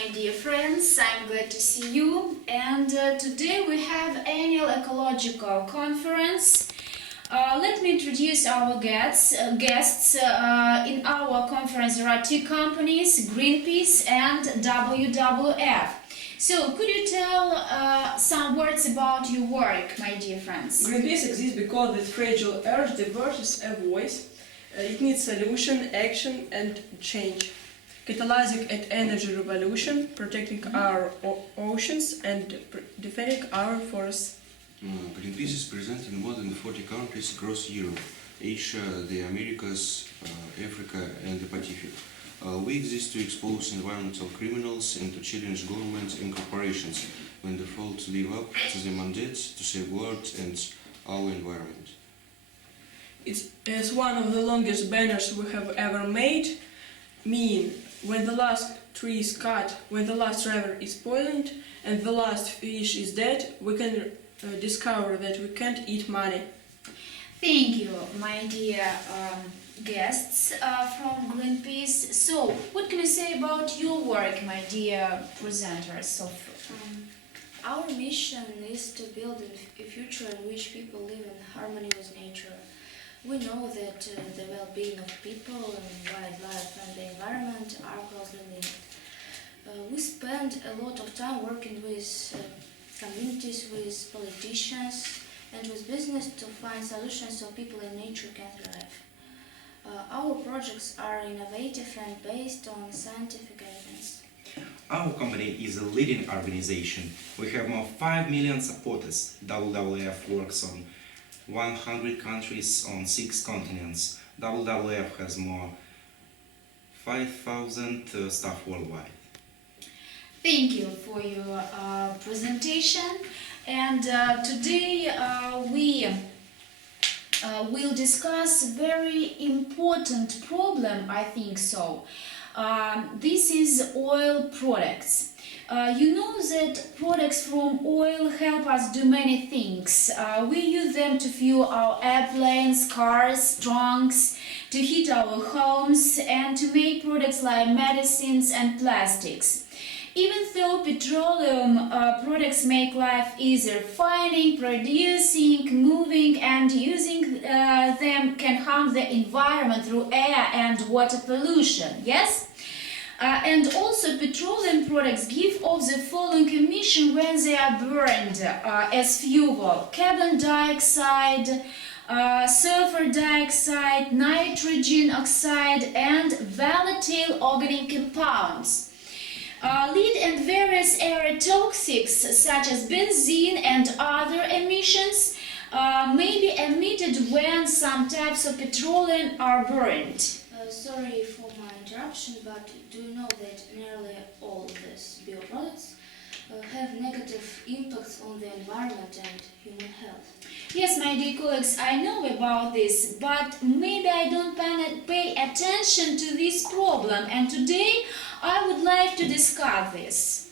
my dear friends, I'm glad to see you, and today we have annual ecological conference. Let me introduce our guests. In our conference there are two companies, Greenpeace and WWF. So could you tell some words about your work, my dear friends? Greenpeace exists because the fragile earth deserves a voice. It needs solution, action and change. Catalyzing an energy revolution, protecting our oceans and defending our forests. Greenpeace is present in more than 40 countries across Europe, Asia, the Americas, Africa and the Pacific. We exist to expose environmental criminals and to challenge governments and corporations when they fail to live up to the mandate to safeguard our environment. It's one of the longest banners we have ever made. Mean when the last tree is cut, when the last river is poisoned and the last fish is dead, we can discover that we can't eat money. Thank you, my dear guests from Greenpeace. So, what can you say about your work, my dear presenters? Our mission is to build a future in which people live in harmony with nature. We know that the well-being of people, wildlife and the environment are closely linked. We spend a lot of time working with communities, with politicians and with business to find solutions so people and nature can thrive. Our projects are innovative and based on scientific evidence. Our company is a leading organization. We have more 5 million supporters. WWF works on 100 countries on 6 continents. WWF has more 5,000 staff worldwide. Thank you for your presentation. And today we will discuss a very important problem, I think so. This is oil products. You know that products from oil help us do many things. We use them to fuel our airplanes, cars, trunks, to heat our homes, and to make products like medicines and plastics. Even though petroleum products make life easier, finding, producing, moving and using them can harm the environment through air and water pollution, yes? And also petroleum products give off the following emission when they are burned as fuel: carbon dioxide, sulfur dioxide, nitrogen oxide and volatile organic compounds. Lead and various air toxics such as benzene and other emissions may be emitted when some types of petroleum are burned. Sorry for my interruption, but do you know that nearly all these bioproducts have negative impacts on the environment and human health? Yes, my dear colleagues, I know about this, but maybe I don't pay attention to this problem, and today I would like to discuss this.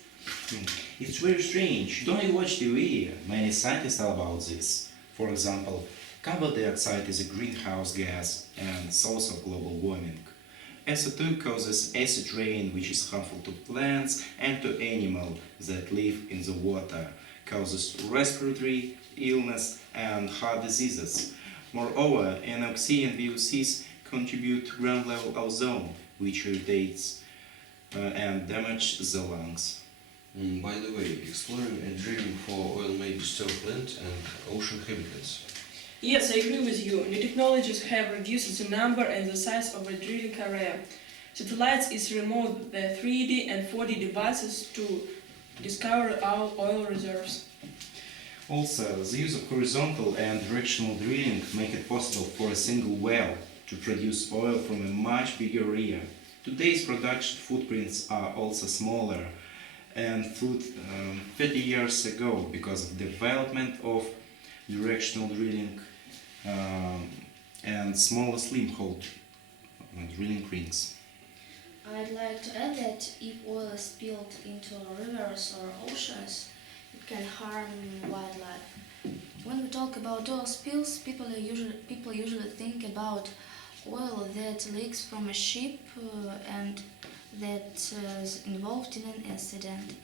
It's very strange. Don't you watch TV? Many scientists tell about this. For example, carbon dioxide is a greenhouse gas and source of global warming. SO2 causes acid rain, which is harmful to plants and to animals that live in the water, causes respiratory illness and heart diseases. Moreover, NOx and VOCs contribute to ground-level ozone, which irritates and damages the lungs. By the way, exploring and drilling for oil may disturb plant and ocean habitats. Yes, I agree with you. New technologies have reduced the number and the size of a drilling area. Satellites is remote the 3D and 4D devices to discover our oil reserves. Also, the use of horizontal and directional drilling make it possible for a single well to produce oil from a much bigger area. Today's production footprints are also smaller and 30 years ago because of the development of directional drilling and smaller slim hole drilling rings. I'd like to add that if oil is spilled into rivers or oceans, it can harm wildlife. When we talk about oil spills, people usually think about oil that leaks from a ship and that is involved in an incident.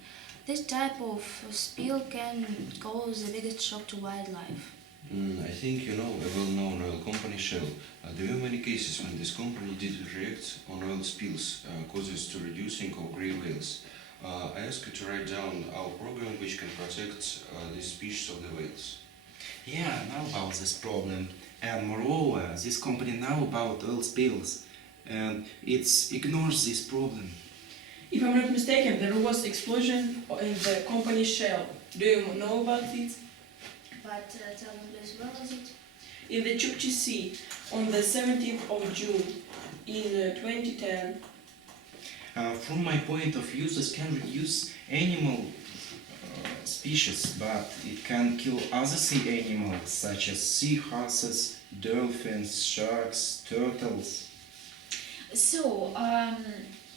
This type of spill can cause the biggest shock to wildlife. I think you know a well-known oil company, Shell. There were many cases when this company didn't react on oil spills, causes to reducing of grey whales. I ask you to write down our program which can protect the species of the whales. Yeah, I know about this problem. And moreover, this company know about oil spills and it ignores this problem. If I'm not mistaken, there was explosion in the company Shell. Do you know about it? But tell me please, where was it? In the Chukchi Sea on the 17th of June in 2010. From my point of view, this can reduce animal species, but it can kill other sea animals such as seahorses, dolphins, sharks, turtles. So,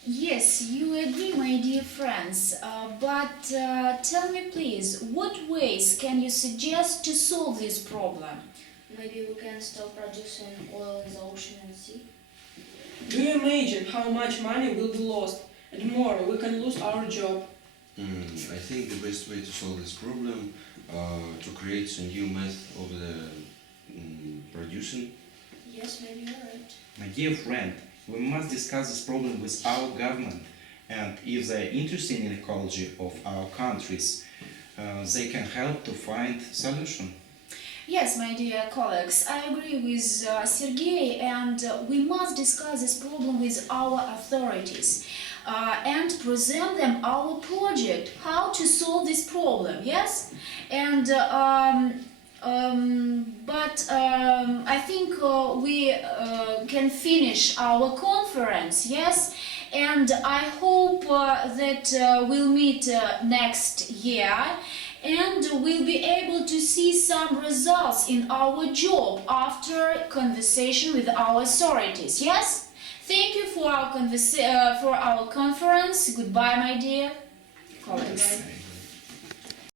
yes, you agree, my dear friends, but tell me please, what ways can you suggest to solve this problem? Maybe we can stop producing oil in the ocean and sea. Do you imagine how much money will be lost? And more, we can lose our job. I think the best way to solve this problem to create a new method of the producing. Yes, maybe you're right. My dear friend, we must discuss this problem with our government, and if they are interested in ecology of our countries, they can help to find solution. Yes, my dear colleagues, I agree with Sergei, and we must discuss this problem with our authorities and present them our project, how to solve this problem, yes? And I think we can finish our conference, yes? And I hope that we'll meet next year and we'll be able to see some results in our job after conversation with our authorities, yes? Thank you for our conference. Goodbye, my dear colleagues.